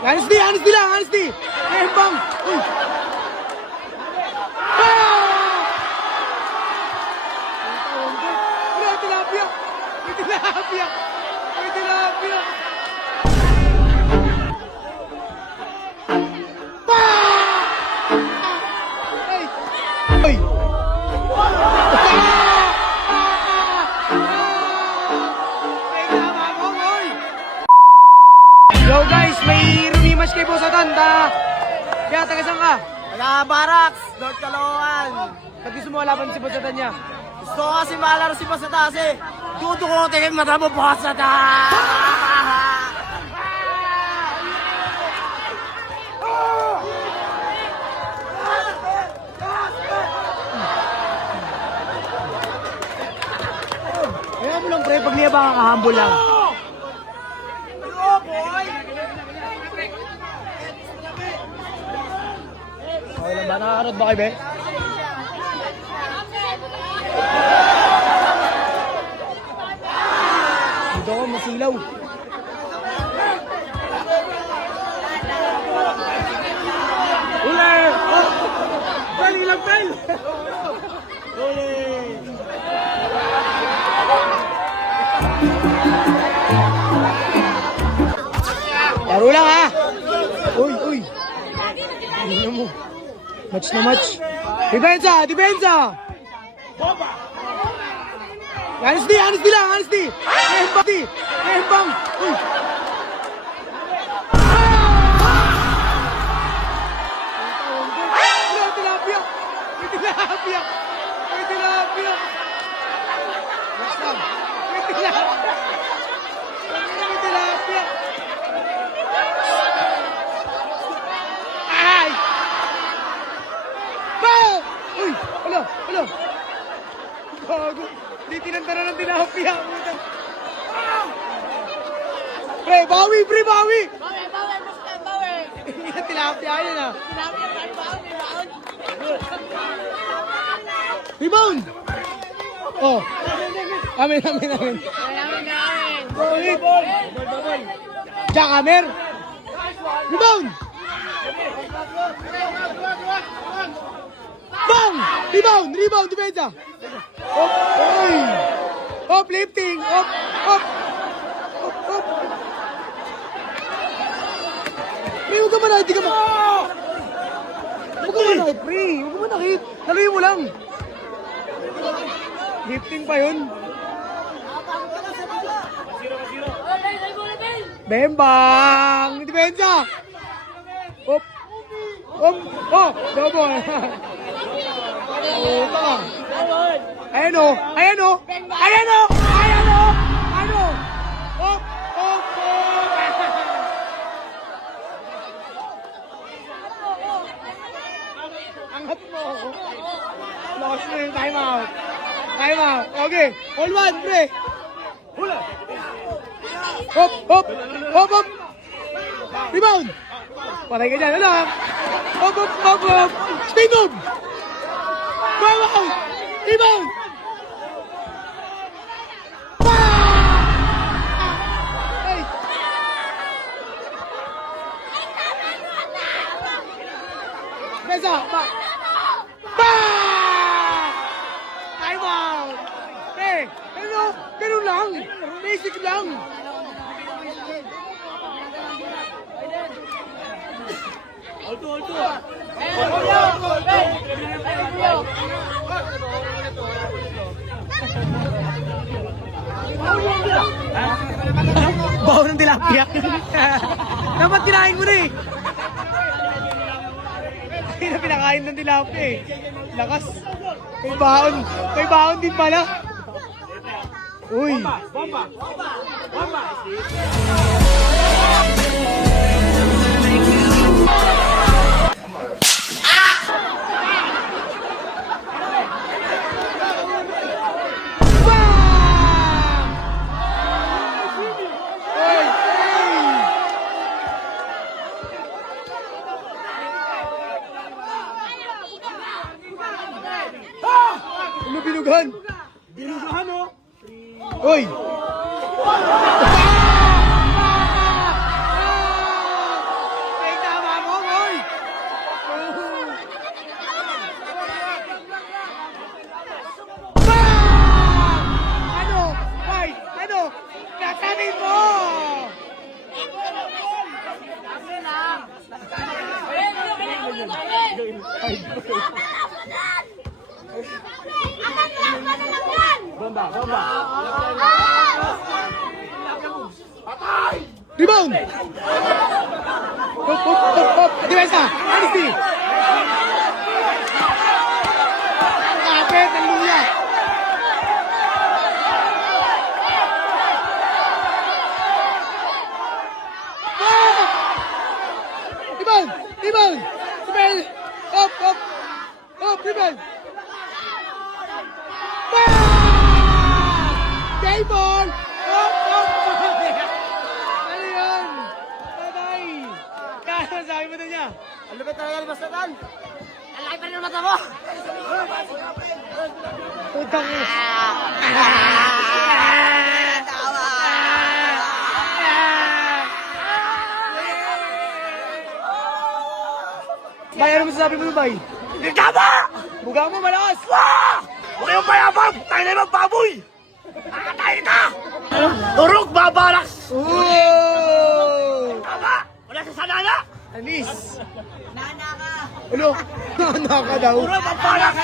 Honesty, honesty lang, honesty. Bang. Uy. May tilapia. May tilapia. May tilapia. Ay. Uy. Yo guys, may rumimas kay Boss Atanda. Kaya taga saan ka? Taga Barracks, North Caloocan. Ba't gusto mo laban si Boss Atanda? Gusto ko kasi malaro si Basata kasi dudukotin mata mo, Basata! Kaya mo lang pre, pag niya baka kahambol lang. Okay lang ba? Nakakarot ba kayo, be? Dito ako, masilaw. Uli! Oh! Dali lang, Pel! Uli! Laro lang, ha? Uy, uy! Hindi mo. Match na match. Depensa! Depensa! Honesty! Honesty lang! Honesty! Honesty! Bang! Uy! May tilapia! May tilapia! May tilapia! May tilapia! May tilapia! Ay! Bao! Uy! Hala! Hala! Bago! Hindi tinantara ng tilapia! Pre! Bawi! Pre! Bawi! Hindi na tilapia yun ah! Rebound! Oh! Amin! Ulit! Jackhammer! Rebound! Bang! Rebound! Rebound! Depensa! Op! Oy! Op! Lifting! Op! Op! Op! Op! Pre, huwag ka manahit! Di ka ma... Huwag ka manahit, pre! Huwag ka manahit! Naluhin mo lang! Lifting pa yun! Bembang! Depensa! Op! Op! Oh! Double! Oh, tama! Ayan o! Ayan o! Ayan o! Ayan o! Ano? Op! Op! Op! Angat mo! Lost na yung time out! Time out! Okay! All one, pre! Hula! Hop! Hop! Hop! Hop! Rebound! Patay ka dyan! Ano? Hop! Hop! Hop! Hop! Stay move! Wow! Out! Rebound! Hey! Mesa! Ba! Ba! Time out! Eh! Ano? Ganun lang! Basic lang! Baho ng tilapia. Dapat kinain ko na eh. Hindi na pinakain ng tilapia eh. Lakas. May baon. May baon din pala. Uy. Bomba! Bomba! Ano binugahan? Binugahan oh! Uy! Bomba, bomba. Rebound! Hop, hop, hop, hop! Depensa! Honesty! Kapit! Ang luya! Ah! Rebound! Rebound! Smell! Hop, hop! Hop, rebound! Ah! Game ball! Hop, hop! Ano yun? Patay! Kaya sabi mo na niya. Ang lupit talaga ni Boss Nathan. Ang laki pa rin ang mata mo. Utang mo. Bay, ano masasabi mo nun, Bay? Hindi tama! Buga mo, malakas! Huwag kayong mayabang! Tayo na yung baboy! Nakatayin ka! Turok, babarak! Oh! Tama! Wala sa sanana! Anis! Nana ka! Ano? Nana ka daw? Turok, babarak!